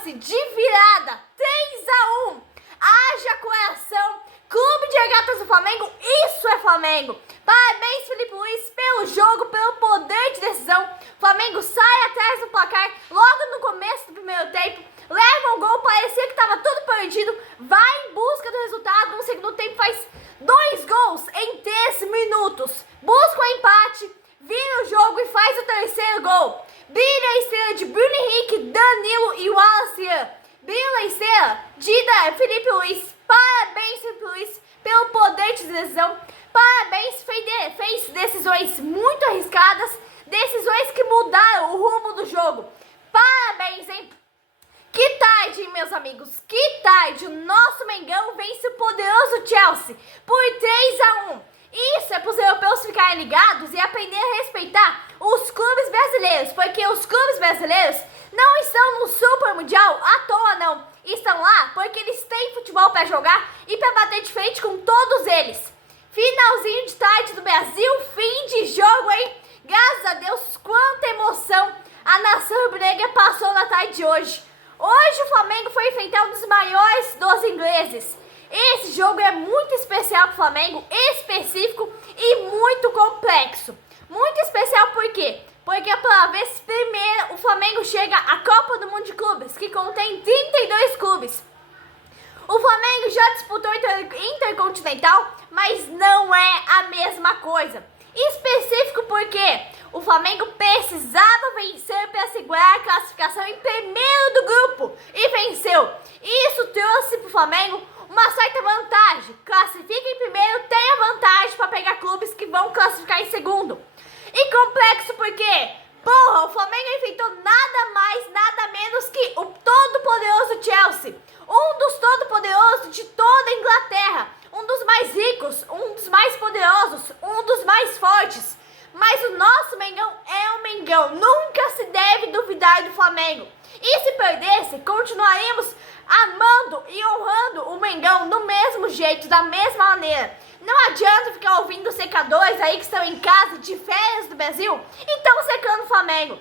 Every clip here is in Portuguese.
Chelsea de virada, 3-1. Haja coração, Clube de Regatas do Flamengo, isso é Flamengo. Parabéns, Felipe Luiz, pelo jogo, pelo poder de decisão. Flamengo sai atrás do placar logo no começo do primeiro tempo, leva um gol, parecia que estava tudo perdido, vai em busca do resultado, no segundo tempo faz 2 gols em 13 minutos, busca o empate, vira o jogo e faz o terceiro gol. Brilha a estrela de Bruno Henrique, Danilo e Wallace. Brilha a estrela de Felipe Luiz. Parabéns, Felipe Luiz, pelo poder de decisão. Parabéns, fez decisões muito arriscadas, decisões que mudaram o rumo do jogo. Parabéns, hein? Que tarde, hein, meus amigos? Que tarde! O nosso Mengão vence o poderoso Chelsea por 3-1. Isso é para os europeus ficarem ligados e aprender a respeitar os clubes brasileiros, porque os clubes brasileiros não estão no Super Mundial à toa, não. Estão lá porque eles têm futebol para jogar e para bater de frente com todos eles. Finalzinho de tarde do Brasil, fim de jogo, hein? Graças a Deus, quanta emoção a nação rubro-negra passou na tarde de hoje. Hoje o Flamengo foi enfrentar um dos maiores dos ingleses. Esse jogo é muito especial para o Flamengo, específico e muito complexo. Muito especial por quê? Porque pela vez primeira o Flamengo chega à Copa do Mundo de Clubes, que contém 32 clubes. O Flamengo já disputou Intercontinental, mas não é a mesma coisa. Específico porque o Flamengo precisava vencer para segurar a classificação em primeiro do grupo e venceu. Isso trouxe para o Flamengo uma certa vantagem. Classifica em primeiro, tem a vantagem para pegar clubes que vão classificar em segundo. E complexo porque, porra, o Flamengo enfrentou nada mais, nada menos que o todo-poderoso Chelsea. Um dos todo-poderosos de toda a Inglaterra. Um dos mais ricos, um dos mais poderosos, um dos mais fortes. Mas o nosso Mengão é um Mengão. Nunca se deve duvidar do Flamengo. E se perdesse, continuaríamos amando e honrando o Mengão do mesmo jeito, da mesma maneira. Não adianta ficar ouvindo secadores aí que estão em casa de férias do Brasil e estão secando o Flamengo.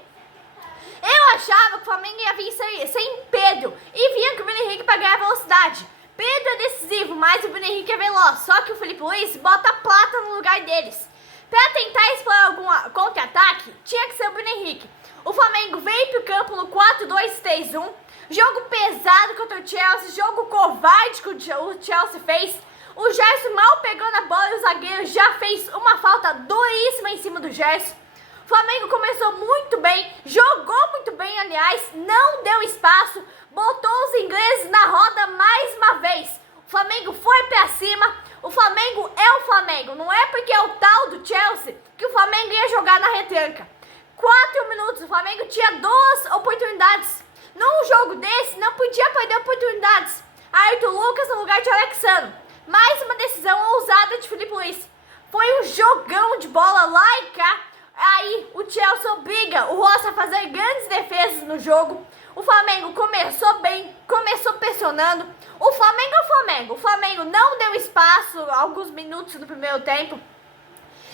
Eu achava que o Flamengo ia vir sem Pedro e vinha com o Bruno Henrique para ganhar velocidade. Pedro é decisivo, mas o Bruno Henrique é veloz, só que o Felipe Luiz bota a plata no lugar deles. Para tentar explorar algum contra-ataque, tinha que ser o Bruno Henrique. O Flamengo veio para o campo no 4-2-3-1, jogo pesado contra o Chelsea, jogo covarde que o Chelsea fez. O Gerson mal pegou na bola e o zagueiro já fez uma falta duríssima em cima do Gerson. O Flamengo começou muito bem, jogou muito bem, aliás, não deu espaço, botou os ingleses na roda mais uma vez. O Flamengo foi pra cima, o Flamengo é o Flamengo, não é porque é o tal do Chelsea que o Flamengo ia jogar na retranca. 4 minutos, o Flamengo tinha 2 oportunidades. Num jogo desse, não podia perder oportunidades. Arthur Lucas no lugar de Alexandre. Mais uma decisão ousada de Felipe Luiz. Foi um jogão de bola lá e cá. Aí o Chelsea obriga o Rossi a fazer grandes defesas no jogo. O Flamengo começou bem, começou pressionando. O Flamengo é o Flamengo. O Flamengo não deu espaço alguns minutos no primeiro tempo.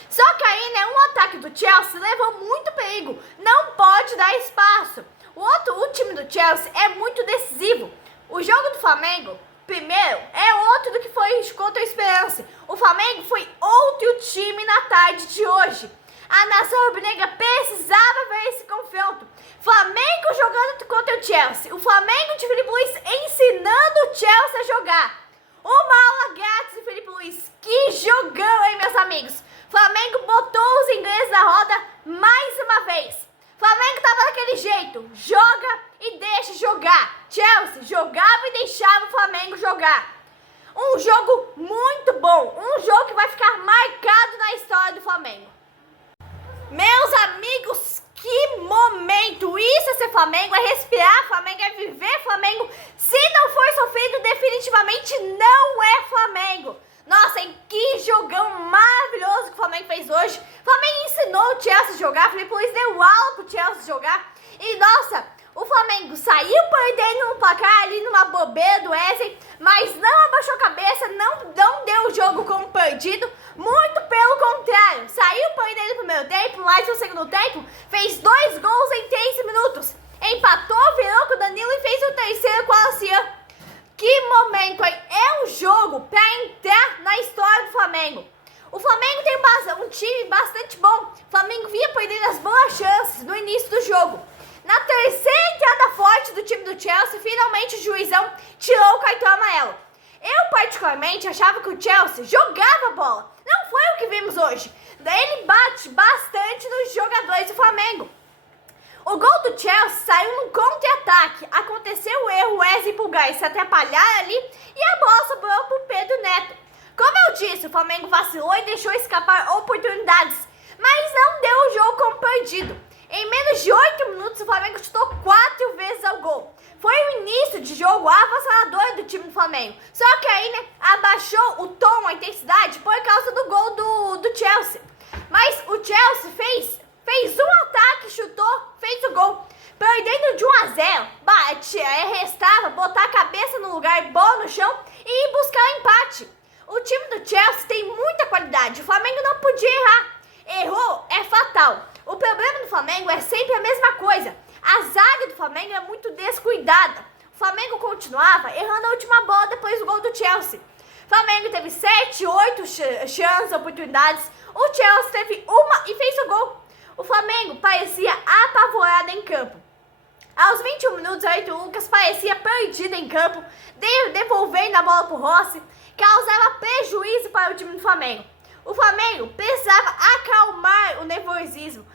Só que aí, né, um ataque do Chelsea levou muito perigo. Não pode dar espaço. O time do Chelsea é muito decisivo. O jogo do Flamengo, primeiro, é outro do que foi contra o Esperance. O Flamengo foi outro time na tarde de hoje. A nação rubro-negra precisava ver esse confronto. Flamengo jogando contra o Chelsea. O Flamengo de Felipe Luiz ensinando o Chelsea a jogar. Uma aula grátis de Felipe Luiz. Que jogão, hein, meus amigos? Flamengo botou os ingleses na roda mais uma vez. Flamengo tava daquele jeito. Joga e deixa jogar. Chelsea jogava e deixava o Flamengo jogar. Um jogo muito bom. Um jogo que vai ficar marcado na história do Flamengo. Meus amigos, que momento! Isso é ser Flamengo, é respirar Flamengo, é viver Flamengo. Se não for sofrido, definitivamente não é Flamengo. Nossa, hein? Que jogão maravilhoso que o Flamengo fez hoje. O Flamengo ensinou o Chelsea a jogar, o Felipe Luiz deu aula pro Chelsea jogar. E nossa, o Flamengo saiu perdendo no placar ali numa bobeira do Wesley, mas não abaixou a cabeça, não deu o jogo como perdido. Muito pelo contrário, saiu perdendo no primeiro tempo, mas no segundo tempo fez 2 gols em 3 minutos. Empatou, virou com o Danilo e fez o terceiro do Chelsea, finalmente o juizão tirou o cartão amarelo. Eu, particularmente, achava que o Chelsea jogava bola. Não foi o que vimos hoje. Daí ele bate bastante nos jogadores do Flamengo. O gol do Chelsea saiu num contra-ataque. Aconteceu o erro, Wesley e Pulgar se atrapalharam ali e a bola sobrou pro Pedro Neto. Como eu disse, o Flamengo vacilou e deixou escapar oportunidades, mas não deu o jogo como perdido. Em menos de 8 minutos, o Flamengo chutou 4 vezes ao gol. Foi o início de jogo avassalador do time do Flamengo. Só que aí, né, abaixou o tom, a intensidade, por causa do gol do Chelsea. Mas o Chelsea fez um ataque, chutou, fez o gol. Perdendo de 1-0, restava botar a cabeça no lugar, bola no chão e ir buscar o empate. O time do Chelsea tem muita qualidade, o Flamengo não podia errar. Errou, é fatal. O problema do Flamengo é sempre a mesma coisa. A zaga do Flamengo é muito descuidada. O Flamengo continuava errando a última bola depois do gol do Chelsea. O Flamengo teve 7, 8 chances, oportunidades. O Chelsea teve uma e fez o gol. O Flamengo parecia apavorado em campo. Aos 21 minutos, o Arthur Lucas parecia perdido em campo, devolvendo a bola para o Rossi, causava prejuízo para o time do Flamengo. O Flamengo precisava acalmar o nervosismo,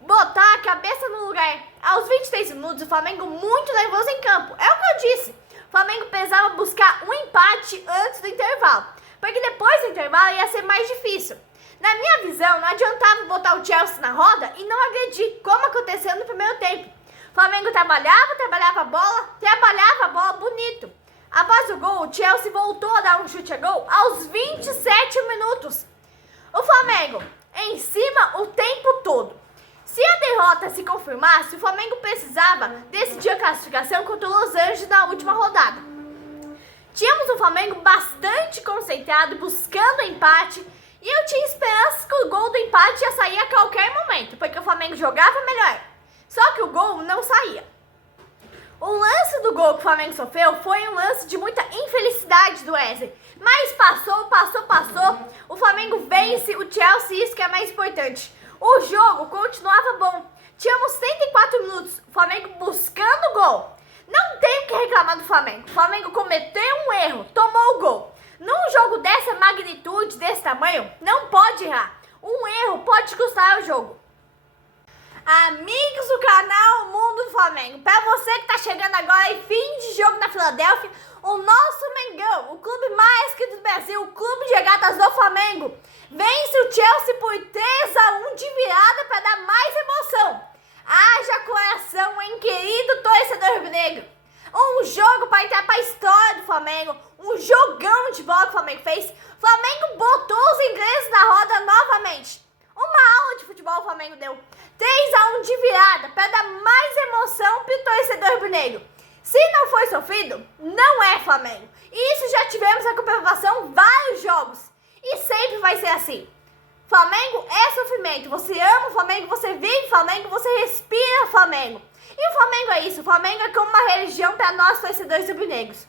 botar a cabeça no lugar. Aos 23 minutos, o Flamengo muito nervoso em campo. É o que eu disse. O Flamengo precisava buscar um empate antes do intervalo, porque depois do intervalo ia ser mais difícil. Na minha visão, não adiantava botar o Chelsea na roda e não agredir, como aconteceu no primeiro tempo. O Flamengo trabalhava a bola bonito. Após o gol, o Chelsea voltou a dar um chute a gol aos 27 minutos. O Flamengo em cima o tempo todo. Se a derrota se confirmasse, o Flamengo precisava decidir a classificação contra o Los Angeles na última rodada. Tínhamos um Flamengo bastante concentrado, buscando o empate, e eu tinha esperança que o gol do empate ia sair a qualquer momento, porque o Flamengo jogava melhor. Só que o gol não saía. O lance do gol que o Flamengo sofreu foi um lance de muita infelicidade do Wesley. Mas passou. O Flamengo vence o Chelsea, isso que é mais importante. O jogo continuava bom. Tínhamos 34 minutos, o Flamengo buscando o gol. Não tem o que reclamar do Flamengo. O Flamengo cometeu um erro, tomou o gol. Num jogo dessa magnitude, desse tamanho, não pode errar. Um erro pode custar o jogo. Amigos do canal Mundo do Flamengo, para você que tá chegando agora em fim de jogo na Filadélfia, o nosso Mengão, o clube mais querido do Brasil, o clube de regatas do Flamengo, vence o Chelsea por 3-1 de virada para dar mais emoção. Haja coração, hein, querido torcedor rubro-negro. Um jogo para entrar para a história do Flamengo, um jogão de bola que o Flamengo fez. O Flamengo botou os ingleses na roda novamente. Uma aula de futebol o Flamengo deu. 3-1 de virada para dar mais emoção para o torcedor rubro-negro. Se não foi sofrido, não é Flamengo. E isso já tivemos a comprovação em vários jogos. E sempre vai ser assim. Flamengo é sofrimento. Você ama o Flamengo, você vive o Flamengo, você respira o Flamengo. E o Flamengo é isso. O Flamengo é como uma religião para nós torcedores rubro-negros.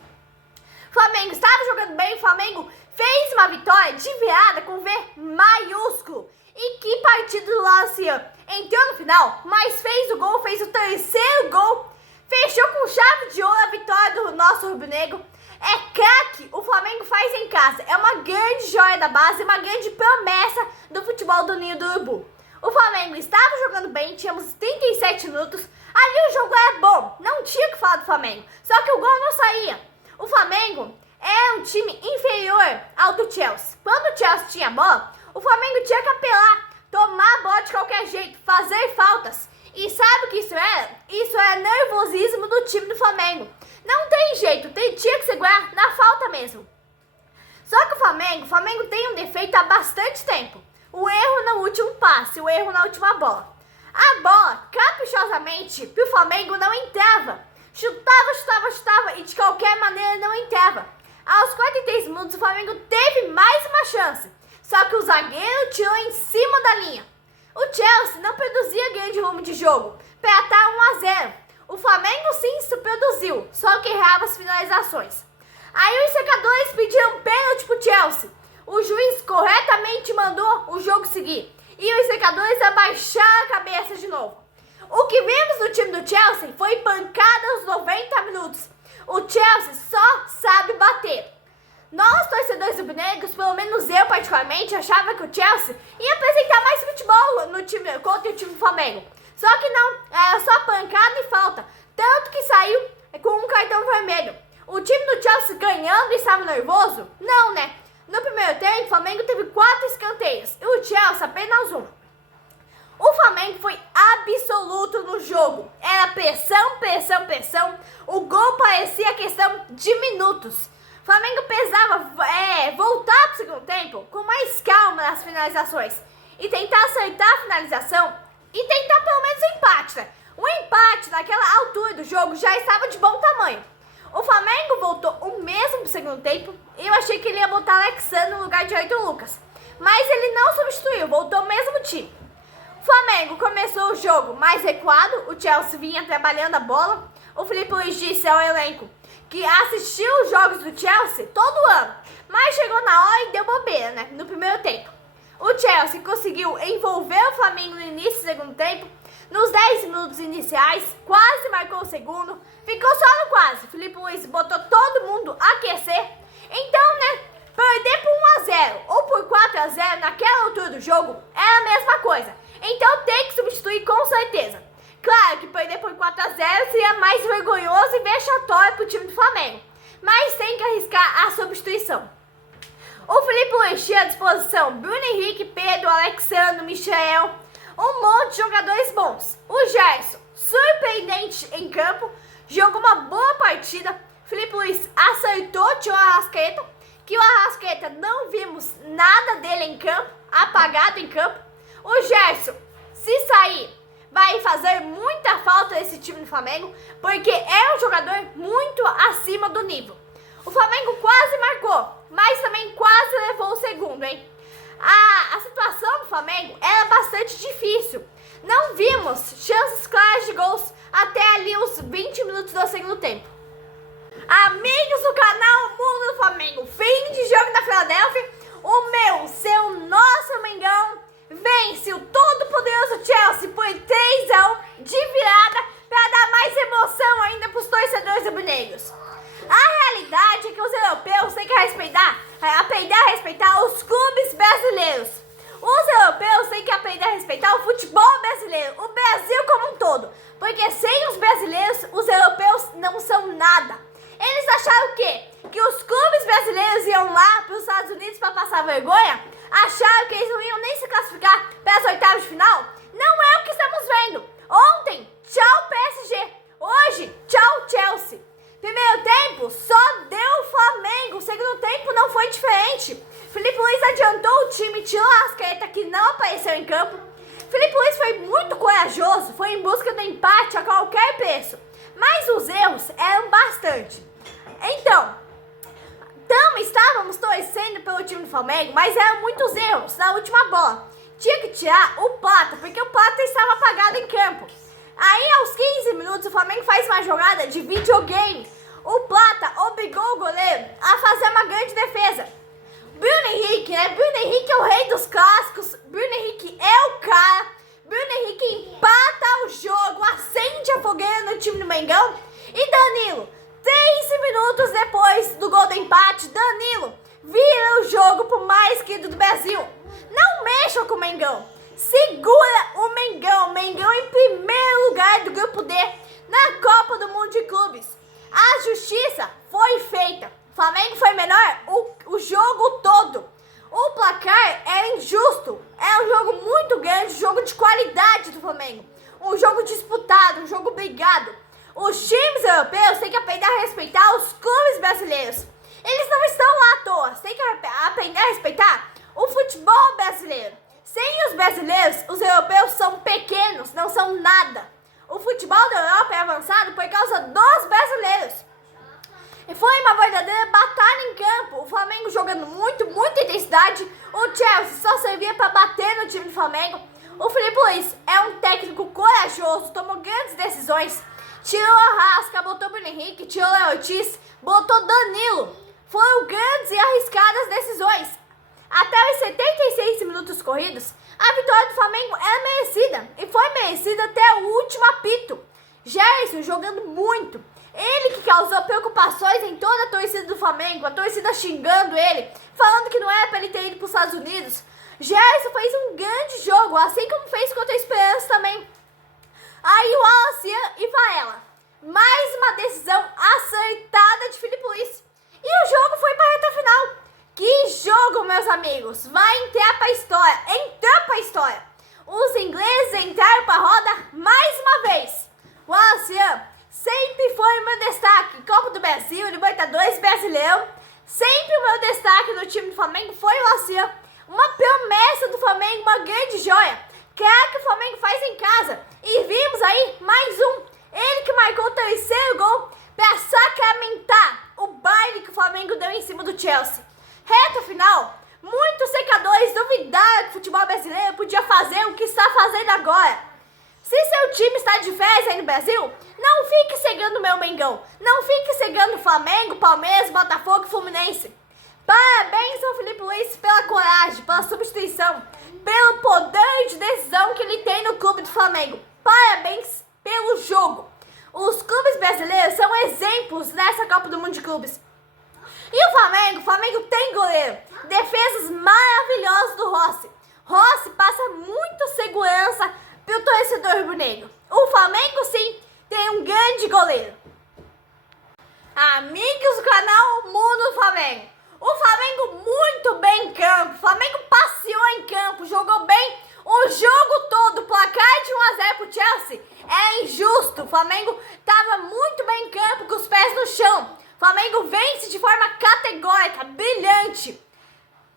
O Flamengo estava jogando bem, o Flamengo fez uma vitória de virada com V maiúsculo. E que partido do Luciano. Entrou no final, mas fez o gol, fez o terceiro gol. Fechou com chave de ouro a vitória do nosso rubro-negro. É craque, o Flamengo faz em casa. É uma grande joia da base, uma grande promessa do futebol do Ninho do Urubu. O Flamengo estava jogando bem, tínhamos 37 minutos. Ali o jogo era bom, não tinha o que falar do Flamengo. Só que o gol não saía. O Flamengo é um time inferior ao do Chelsea. Quando o Chelsea tinha a bola, o Flamengo tinha que apelar, tomar a bola de qualquer jeito, fazer faltas. E sabe o que isso era? Isso é nervosismo do time do Flamengo. Não tem jeito, tinha que segurar na falta mesmo. Só que o Flamengo tem um defeito há bastante tempo. O erro no último passe, o erro na última bola. A bola, caprichosamente, pro Flamengo não entrava. Chutava e de qualquer maneira não entrava. Aos 43 minutos o Flamengo teve mais uma chance. Só que o zagueiro tirou em cima da linha. O Chelsea não produzia grande volume de jogo para estar 1-0. O Flamengo sim se produziu, só que errava as finalizações. Aí os secadores pediram pênalti pro Chelsea. O juiz corretamente mandou o jogo seguir. E os secadores abaixaram a cabeça de novo. O que vimos no time do Chelsea foi pancada aos 90 minutos. O Chelsea só sabe bater. Nós, torcedores rubro-negros, pelo menos eu particularmente, achava que o Chelsea ia apresentar mais futebol no time contra o time do Flamengo. Só que não, era só pancada e falta. Tanto que saiu com um cartão vermelho. O time do Chelsea ganhando e estava nervoso? Não, né? No primeiro tempo, o Flamengo teve 4 escanteios e o Chelsea apenas 1. O Flamengo foi absoluto no jogo. Era pressão, pressão, pressão. O gol parecia questão de minutos. O Flamengo pesava voltar para o segundo tempo com mais calma nas finalizações e tentar acertar a finalização e tentar pelo menos o empate, né? O empate naquela altura do jogo já estava de bom tamanho. O Flamengo voltou o mesmo pro segundo tempo e eu achei que ele ia botar Alexandre no lugar de Ayrton Lucas. Mas ele não substituiu, voltou o mesmo time. O Flamengo começou o jogo mais recuado, o Chelsea vinha trabalhando a bola. O Filipe Luís disse ao elenco que assistiu os jogos do Chelsea todo ano, mas chegou na hora e deu bobeira, né? No primeiro tempo. O Chelsea conseguiu envolver o Flamengo no início do segundo tempo. Nos 10 minutos iniciais, quase marcou o segundo. Ficou só no quase. Filipe Luís botou todo mundo a aquecer. Então, né, perder por 1-0 ou por 4-0 naquela altura do jogo é a mesma coisa. Então tem que substituir com certeza. Claro que perder por 4-0 seria mais vergonhoso e vexatório para o time do Flamengo. Mas tem que arriscar a substituição. O Filipe Luís tinha à disposição Bruno Henrique, Pedro, Alexandre, Michael, um monte de jogadores bons. O Gerson, surpreendente em campo, jogou uma boa partida. Filipe Luís acertou o Arrascaeta, que o Arrascaeta não vimos nada dele em campo, apagado em campo. O Gerson, se sair, vai fazer muita falta nesse time do Flamengo, porque é um jogador muito acima do nível. O Flamengo quase marcou, mas também quase levou o segundo, hein? A situação do Flamengo era bastante difícil. Não vimos chances claras de gols até ali os 20 minutos do segundo tempo. Amigos do canal Mundo do Flamengo, fim de jogo na Filadélfia. O meu, seu, nosso Mengão vence o todo-poderoso Chelsea por 3-1 de virada para dar mais emoção ainda para os torcedores rubro-negros. A realidade é que os europeus têm que aprender a respeitar os clubes brasileiros. Os europeus têm que aprender a respeitar o futebol brasileiro, o Brasil como um todo. Porque sem os brasileiros, os europeus não são nada. Eles acharam o quê? Que os clubes brasileiros iam lá para os Estados Unidos para passar vergonha? Acharam que eles não iam nem se classificar para as oitavas de final? Não é o que estamos vendo. Ontem, tchau PSG. Hoje, tchau Chelsea. Primeiro tempo, só deu o Flamengo. O segundo tempo não foi diferente. Filipe Luís adiantou o time, tirou a Arrascaeta, que não apareceu em campo. Filipe Luís foi muito corajoso, foi em busca do empate a qualquer preço. Mas os erros eram bastante. Então, estávamos torcendo pelo time do Flamengo, mas eram muitos erros na última bola. Tinha que tirar o Plata, porque o Plata estava apagado em campo. Aí, aos 15 minutos, o Flamengo faz uma jogada de videogame. O Plata obrigou o goleiro a fazer uma grande defesa. Bruno Henrique, né? Bruno Henrique é o rei dos clássicos. Bruno Henrique é o cara. Bruno Henrique empata o jogo, acende a fogueira no time do Mengão. E Danilo, 13 minutos depois do gol do empate, Danilo vira o jogo pro mais querido do Brasil. Não mexam com o Mengão. Segura o Mengão. Mengão em primeiro lugar do grupo D na Copa do Mundo de Clubes. A justiça foi feita. O Flamengo foi melhor o jogo todo. O placar é injusto. É um jogo muito grande, um jogo de qualidade do Flamengo. Um jogo disputado, um jogo brigado. Os times europeus têm que aprender a respeitar os clubes brasileiros. Eles não estão lá à toa. Têm que aprender a respeitar o futebol brasileiro. Sem os brasileiros, os europeus são pequenos, não são nada. O futebol da Europa é avançado por causa dos brasileiros. E foi uma verdadeira batalha em campo. O Flamengo jogando muita intensidade. O Chelsea só servia para bater no time do Flamengo. O Filipe Luís é um técnico corajoso, tomou grandes decisões. Tirou a Arrasca, botou Bruno Henrique, tirou o Léo Ortiz, botou Danilo. Foram grandes e arriscadas decisões. Até os 76 minutos corridos, a vitória do Flamengo era merecida. E foi merecida até o último apito. Gerson jogando muito. Ele que causou preocupações em toda a torcida do Flamengo, a torcida xingando ele, falando que não era para ele ter ido para os Estados Unidos. Gerson fez um grande jogo, assim como fez contra a Esperança também. Aí o Wallace e Varela. Mais uma decisão acertada de Filipe Luís. E o jogo foi para a reta final. Que jogo, meus amigos! Vai entrar para a história. Entrou para a história. Os ingleses entraram para a roda mais uma vez. O Wallace sempre foi o meu destaque. Copa do Brasil, Libertadores, Brasileirão. Sempre o meu destaque no time do Flamengo foi o Wallace. Uma promessa do Flamengo, uma grande joia. Que o Flamengo faz em casa. E vimos aí mais um. Ele que marcou o terceiro gol para sacramentar o baile que o Flamengo deu em cima do Chelsea. Reta final, muitos secadores duvidaram que o futebol brasileiro podia fazer o que está fazendo agora. Se seu time está de férias aí no Brasil, não fique cegando o meu Mengão. Não fique cegando o Flamengo, Palmeiras, Botafogo e Fluminense. Parabéns ao Filipe Luís pela coragem, pela substituição, pelo poder de decisão que ele tem no clube do Flamengo. Parabéns pelo jogo. Os clubes brasileiros são exemplos nessa Copa do Mundo de Clubes. E o Flamengo tem goleiro. Defesas maravilhosas do Rossi. Rossi passa muito segurança pro torcedor rubro-negro. O Flamengo, sim, tem um grande goleiro. Amigos do canal Mundo do Flamengo. O Flamengo muito bem em campo. O Flamengo passeou em campo, jogou bem o jogo todo. O placar de 1-0 pro Chelsea é injusto. O Flamengo estava muito bem em campo, com os pés no chão. O Flamengo vence de forma categórica, brilhante.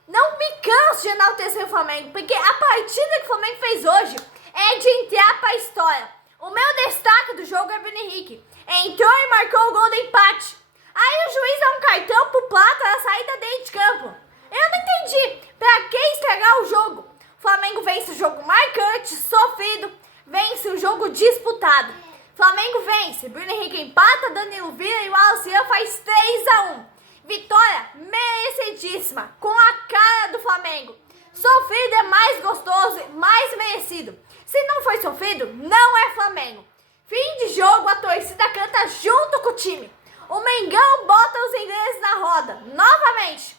Não me canso de enaltecer o Flamengo, porque a partida que o Flamengo fez hoje é de entrar para a história. O meu destaque do jogo é o Bruno Henrique. Entrou e marcou o gol do empate. Aí o juiz dá um cartão pro Plata na saída dele de campo. Eu não entendi. Pra que estragar o jogo? O Flamengo vence o jogo marcante, sofrido, vence o jogo disputado. Flamengo vence, Bruno Henrique empata, Danilo vira e o Wallace faz 3-1. Vitória merecidíssima, com a cara do Flamengo. Sofrido é mais gostoso, mais merecido. Se não foi sofrido, não é Flamengo. Fim de jogo, a torcida canta junto com o time. O Mengão bota os ingleses na roda, novamente.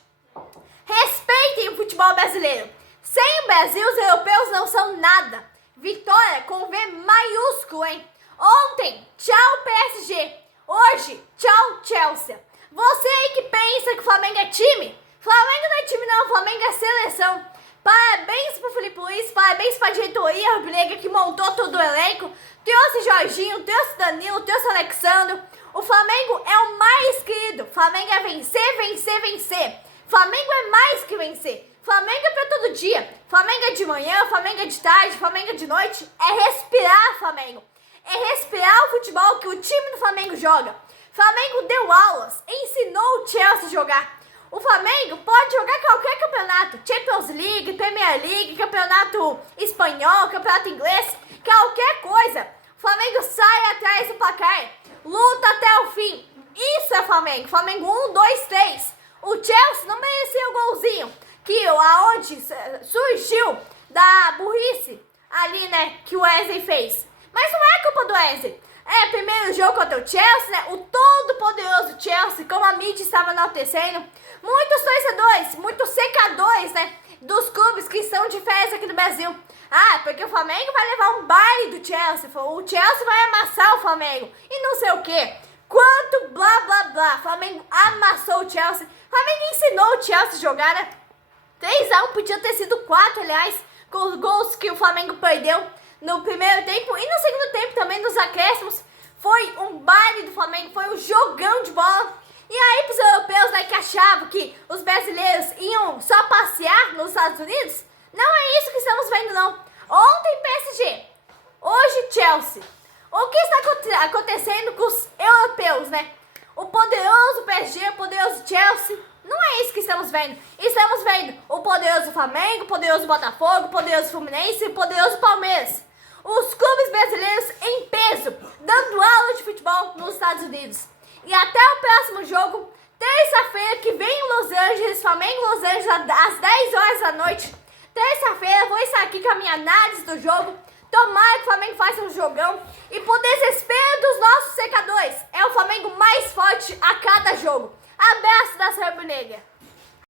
Respeitem o futebol brasileiro. Sem o Brasil, os europeus não são nada. Vitória com V maiúsculo, hein? Ontem, tchau PSG. Hoje, tchau Chelsea. Você aí que pensa que o Flamengo é time? Flamengo não é time não, Flamengo é seleção. Parabéns pro Filipe Luís, parabéns pra diretoria rubro-negra que montou todo o elenco. Trouxe Jorginho, trouxe Danilo, trouxe Alexandre. O Flamengo é o mais querido. Flamengo é vencer, vencer, vencer. Flamengo é mais que vencer. Flamengo é pra todo dia. Flamengo é de manhã, Flamengo é de tarde, Flamengo é de noite. É respirar, Flamengo. É respirar o futebol que o time do Flamengo joga. Flamengo deu aulas, ensinou o Chelsea a jogar. O Flamengo pode jogar qualquer campeonato. Champions League, Premier League, campeonato espanhol, campeonato inglês, qualquer coisa. O Flamengo sai atrás do placar, luta até o fim. Isso é Flamengo. Flamengo 1, 2, 3. O Chelsea não merecia o golzinho que aonde surgiu da burrice ali, né, que o Wesley fez. Mas não é culpa do Wesley. É, primeiro jogo contra o Chelsea, né, o todo poderoso Chelsea, como a mídia estava enaltecendo. Muitos torcedores, muitos secadores, né, dos clubes que estão de férias aqui no Brasil. Ah, porque o Flamengo vai levar um baile do Chelsea, o Chelsea vai amassar o Flamengo e não sei o quê. Quanto blá blá blá, o Flamengo amassou o Chelsea. O Flamengo ensinou o Chelsea a jogar, né? 3-1, podia ter sido 4, aliás, com os gols que o Flamengo perdeu no primeiro tempo e no segundo tempo também, nos acréscimos. Foi um baile do Flamengo, foi um jogão de bola. E aí pros europeus, né, que achavam que os brasileiros iam só passear nos Estados Unidos, não é isso que estamos vendo, não. Ontem PSG, hoje Chelsea. O que está acontecendo com os europeus, né? O poderoso PSG, o poderoso Chelsea. Não é isso que estamos vendo. Estamos vendo o poderoso Flamengo, o poderoso Botafogo, o poderoso Fluminense e o poderoso Palmeiras. Os clubes brasileiros em peso, dando aula de futebol nos Estados Unidos. E até o próximo jogo, terça-feira que vem em Los Angeles, Flamengo Los Angeles, às 10 horas análise do jogo. Tomara que o Flamengo faça um jogão. E por desespero dos nossos secadores, é o Flamengo mais forte a cada jogo. Abraço da Rubro Negra.